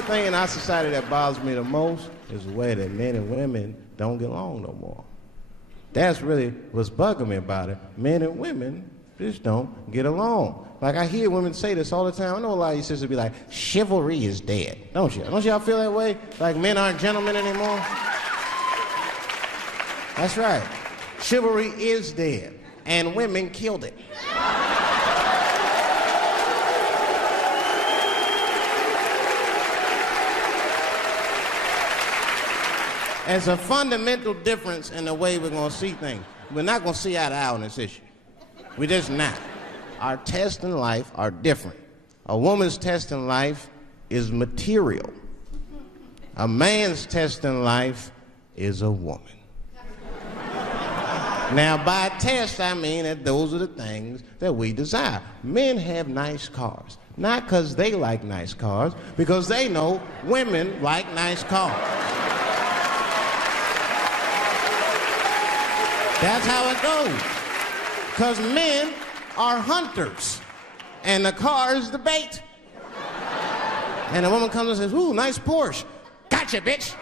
only thing in our society that bothers me the most is the way that men and women don't get along no more. That's really what's bugging me about it. Men and women just don't get along. Like, I hear women say this all the time. I know a lot of you sisters be like, chivalry is dead. Don't you? Don't y'all feel that way? Like men aren't gentlemen anymore? That's right. Chivalry is dead. And women killed it. There's a fundamental difference in the way we're going to see things. We're not going to see eye to eye on this issue. We're just not. Our tests in life are different. A woman's test in life is material. A man's test in life is a woman. Now, by test, I mean that those are the things that we desire. Men have nice cars. Not because they like nice cars, because they know women like nice cars. That's how it goes. Because men are hunters, and the car is the bait. And a woman comes and says, ooh, nice Porsche. Gotcha, bitch.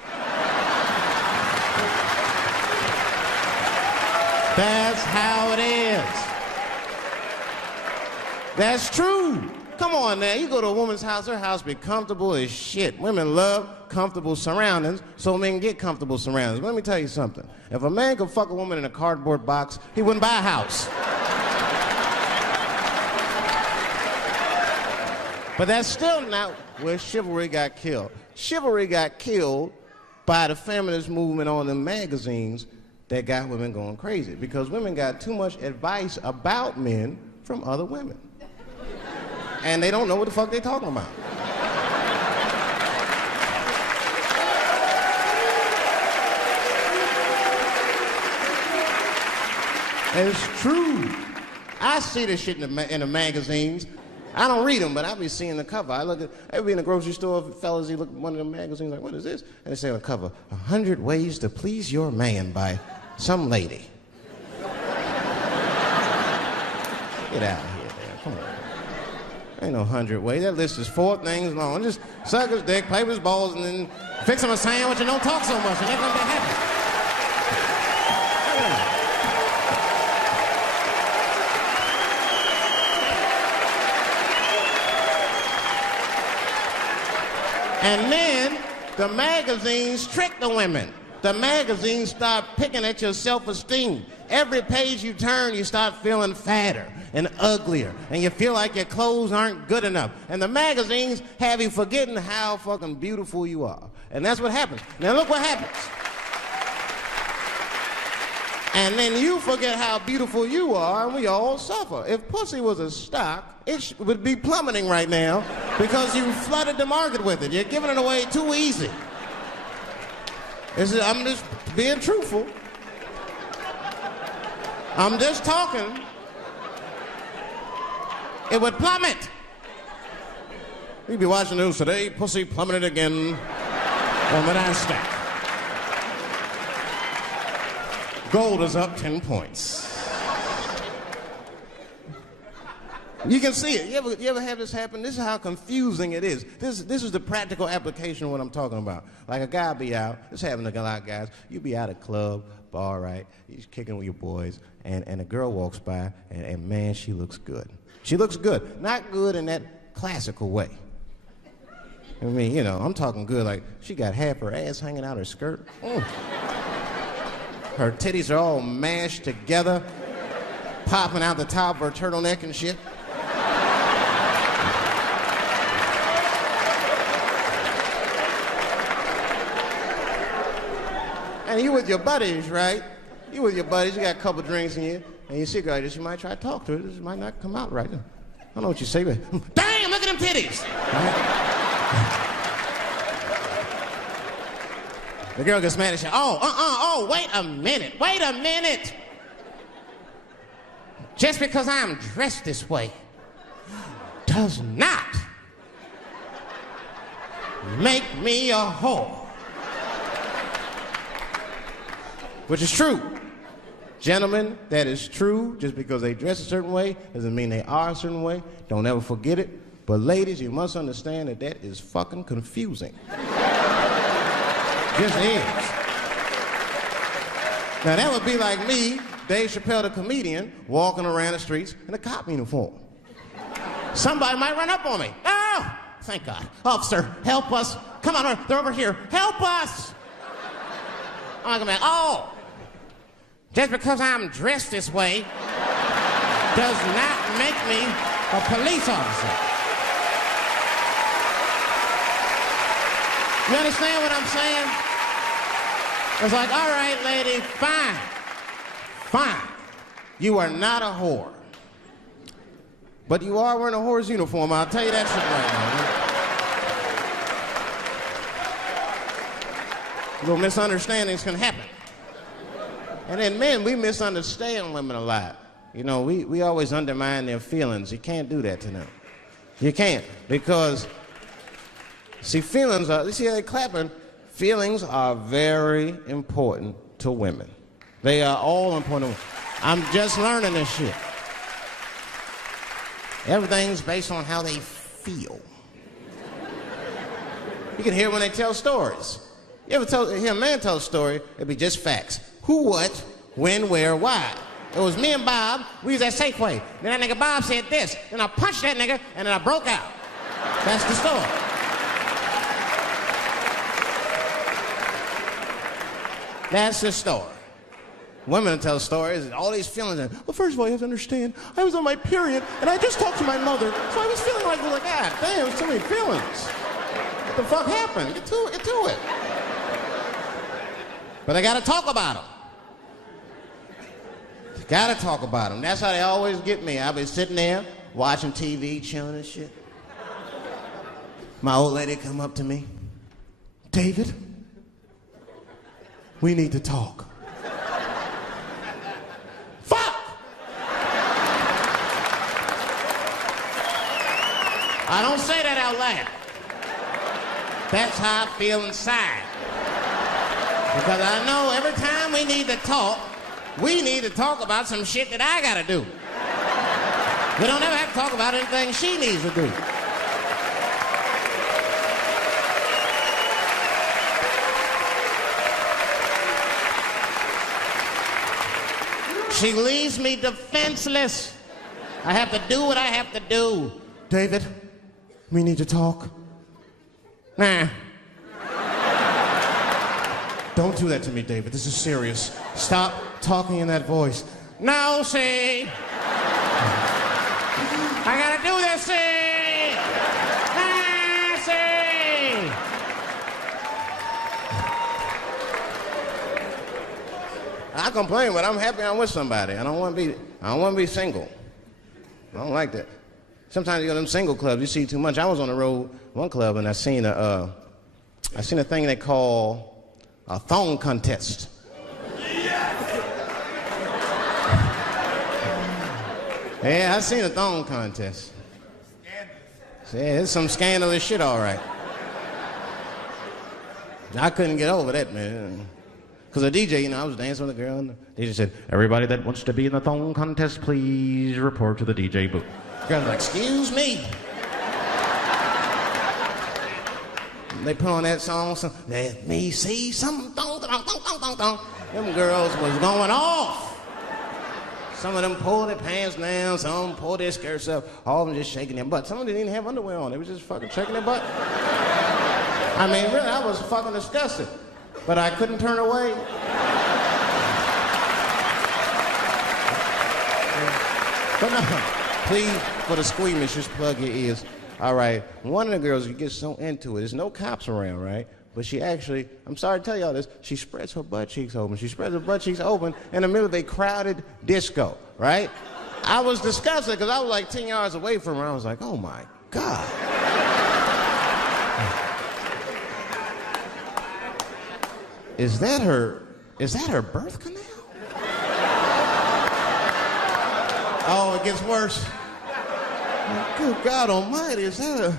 That's how it is. That's true. Come on now, you go to a woman's house, her house be comfortable as shit. Women love comfortable surroundings, so men get comfortable surroundings. But let me tell you something. If a man could fuck a woman in a cardboard box, he wouldn't buy a house. But that's still not where chivalry got killed. Chivalry got killed by the feminist movement on the magazines that got women going crazy, because women got too much advice about men from other women. And they don't know what the fuck they're talking about. It's true. I see this shit in the magazines. I don't read them, but I be seeing the cover. I be in the grocery store, fellas, you look at one of the magazines, like, what is this? And they say on the cover, 100 Ways to Please Your Man by some lady. Get out of here, man. Come on. Ain't no 100 ways. That list is 4 things long. Just suck his dick, play with his balls, and then fix him a sandwich and don't talk so much, and they're gonna be happy. And then the magazines trick the women. The magazines start picking at your self-esteem. Every page you turn, you start feeling fatter and uglier, and you feel like your clothes aren't good enough. And the magazines have you forgetting how fucking beautiful you are. And that's what happens. Now look what happens. And then you forget how beautiful you are, and we all suffer. If pussy was a stock, it would be plummeting right now because you flooded the market with it. You're giving it away too easy. I'm just being truthful. I'm just talking. It would plummet. You'd be watching the news today, pussy plummeted again on the NASDAQ. Gold is up 10 points. You can see it. You ever have this happen? This is how confusing it is. This is the practical application of what I'm talking about. Like a guy be out, this happens to a lot of guys, you be out at a club, bar, right? You're kicking with your boys, and a girl walks by, and man, she looks good. She looks good. Not good in that classical way. I mean, you know, I'm talking good, like she got half her ass hanging out her skirt. Her titties are all mashed together, popping out the top of her turtleneck and shit. And you with your buddies, right? You with your buddies, you got a couple drinks in you, and you see a girl like this, you might try to talk to her. This might not come out right. I don't know what you say, but damn, look at them titties! Right? The girl gets mad and says, wait a minute. Just because I'm dressed this way does not make me a whore. Which is true. Gentlemen, that is true. Just because they dress a certain way doesn't mean they are a certain way. Don't ever forget it. But ladies, you must understand that that is fucking confusing. Just is. Now that would be like me, Dave Chappelle the comedian, walking around the streets in a cop uniform. Somebody might run up on me. Oh, thank God. Officer, help us. Come on, they're over here. Help us. I'm like, oh, just because I'm dressed this way does not make me a police officer. You understand what I'm saying? It's like, all right, lady, fine. Fine. You are not a whore. But you are wearing a whore's uniform, I'll tell you that shit right now. Little misunderstandings can happen. And then men, we misunderstand women a lot. You know, we always undermine their feelings. You can't do that to them. You can't, because, see, feelings are, you see how they clapping? Feelings are very important to women. They are all important. I'm just learning this shit. Everything's based on how they feel. You can hear when they tell stories. You ever hear a man tell a story, it'd be just facts. Who, what, when, where, why. It was me and Bob, we was at Safeway. Then that nigga Bob said this, then I punched that nigga, and then I broke out. That's the story. That's the story. Women tell stories, all these feelings. Well, first of all, you have to understand, I was on my period, and I just talked to my mother, so I was feeling like, God damn, there's too many feelings. What the fuck happened? Get to it. But I gotta talk about them. Gotta talk about them. That's how they always get me. I'll be sitting there, watching TV, chilling and shit. My old lady come up to me. David, we need to talk. Fuck! I don't say that out loud. That's how I feel inside. Because I know every time we need to talk about some shit that I gotta do. We don't ever have to talk about anything she needs to do. She leaves me defenseless. I have to do what I have to do. David, we need to talk. Nah. Don't do that to me, David. This is serious. Stop talking in that voice. No, see. I gotta do this, see. Ah, see. I complain, but I'm happy I'm with somebody. I don't want to be single. I don't like that. Sometimes you go to them single clubs, you see too much. I was on the road, one club, and I seen a thing they call a thong contest. Yeah, I seen a thong contest. Yeah, it's some scandalous shit, all right. I couldn't get over that, man. Because the DJ, I was dancing with a girl, and the DJ said, everybody that wants to be in the thong contest, please report to the DJ booth. The girl was like, excuse me. They put on that song, let me see some thong, thong, thong, thong, thong, thong. Them girls was going off. Some of them pulled their pants down, some of them pulled their skirts up, all of them just shaking their butt. Some of them didn't even have underwear on, they was just fucking shaking their butt. I mean, really, I was fucking disgusted. But I couldn't turn away. But no, please, for the squeamish, just plug your ears. All right, one of the girls, you get so into it, there's no cops around, right? But she actually, I'm sorry to tell y'all this, she spreads her butt cheeks open. She spreads her butt cheeks open in the middle of a crowded disco, right? I was disgusted because I was like 10 yards away from her. I was like, oh my God. Is that her birth canal? Oh, it gets worse. Good God Almighty, is that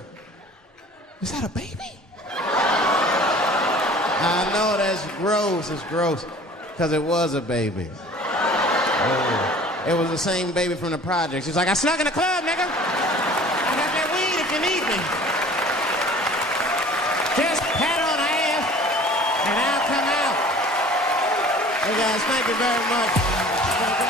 a baby? I know that's gross, it's gross, because it was a baby. Oh. It was the same baby from the projects. He's like, I snuck in the club, nigga. I got that weed can eat me. Just pat on the ass, and I'll come out. Hey guys, thank you very much.